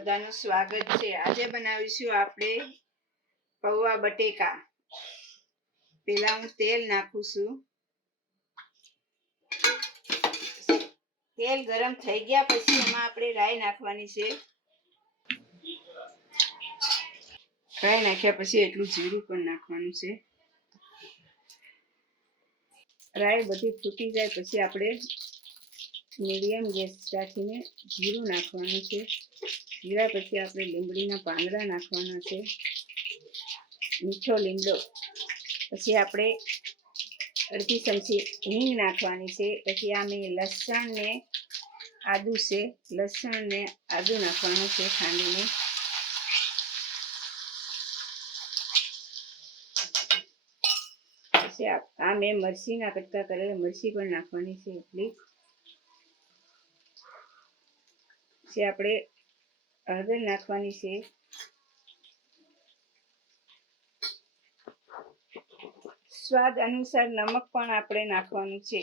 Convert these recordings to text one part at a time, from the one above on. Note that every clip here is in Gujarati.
બધાનું સ્વાગત છે। આજે બનાવીશું આપણે પૌવા બટેકા। પહેલા હું તેલ નાખું છું। તેલ ગરમ થઈ ગયા પછી એમાં આપણે રાઈ નાખવાની છે। રાઈ નાખ્યા પછી એટલું જીરું પણ નાખવાનું છે। રાઈ બધી ફૂટી જાય પછી આપણે મીડિયમ ગેસ રાખીને જીરું નાખવાનું છે। જીરા પછી આપણે લીમડીના પાંદડા નાખવાના છે, મીઠો લીમડો, પછી આપણે અડધી ચમચી હિંગ નાખવાની છે। પછી આ મેં લસણ ને આદુ છે, લસણ ને આદુ નાખવાનું છે ખાંડીને। પછી આ મેં મરચીના કટકા કરેલા મરચી પણ નાખવાની છે એટલી। પછી આપણે હળદર નાખવાની છે, સ્વાદ અનુસાર નમક પણ આપણે નાખવાનું છે।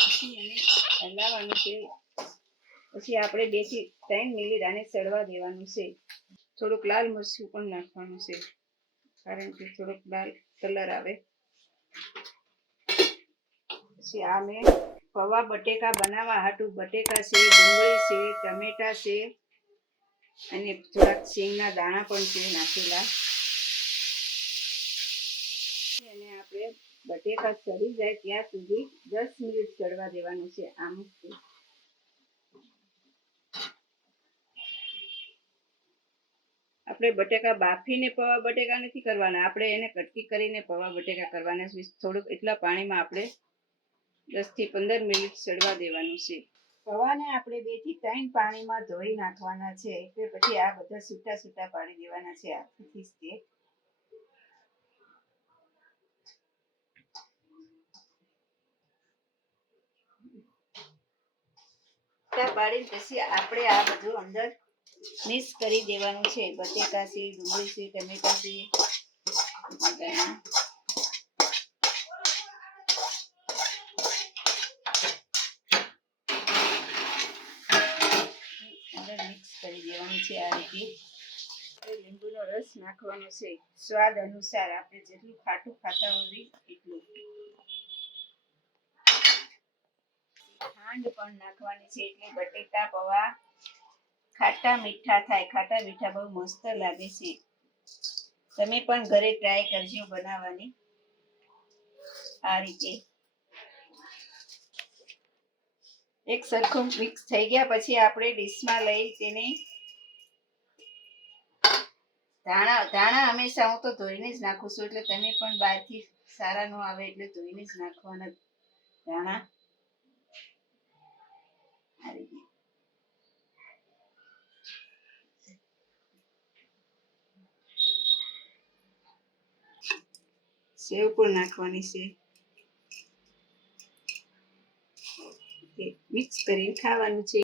પછી એને હલાવવાનું છે। પછી આપણે 2 થી 3 મિનિટ આને ચડવા દેવાનું છે। થોડુંક લાલ મરચું પણ નાખવાનું છે કારણ કે થોડોક લાલ કલર આવે। પછી આ મેં પૌવા બટેકા બનાવવા હાટું બટેકા છે, ડુંગળી છે, ટમેટા છે અને થોડાક સિંગના દાણા પણ છે નાખેલા। અને આપણે બટેકા ચડી જાય ત્યાં સુધી 10 મિનિટ ચડવા દેવાનું છે। આમ આપણે બટેકા બાફીને પૌવા બટેકા નથી કરવાના, આપણે એને કટકી કરીને પૌવા બટેકા કરવાના છે। થોડુંક એટલા પાણીમાં આપણે 10 થી 15 મિનિટ ચડવા દેવાનું છે। પૌવાને આપણે 2 થી 3 પાણીમાં ધોઈ નાખવાના છે એટલે પછી આ બધા છૂટા છૂટા પાડી દેવાના છે હાથથી। પાડીને પછી આપણે આ બધું અંદર મિક્સ કરી દેવાનું છે। બટેકા છે, ડુંગળી છે, ટમેટા છે, અંદર મિક્સ કરી દેવાનું છે આ રીતે। લીંબુનો રસ નાખવાનો છે સ્વાદ અનુસાર, આપણે જેટલું ખાટું ખાતા હોય એટલું। ખાંડ પણ નાખવાની છે એટલે બટેકા પૌવા ખાટા મીઠા થાય। ખાટા મીઠા બહુ મસ્ત લાગે છે। તમે પણ ઘરે ટ્રાય કરજો બનાવવાની આ રીતે। એક સરખું મિક્સ થઈ ગયા પછી આપણે ડીશમાં લઈ તેને ધાણા હંમેશા હું તો ધોઈને જ નાખું છું એટલે તમે પણ બહારથી સારા ન આવે એટલે ધોઈને જ નાખવાના ધાણા। સેવ પણ નાખવાની છે, મિક્સ કરીને ખાવાનું છે।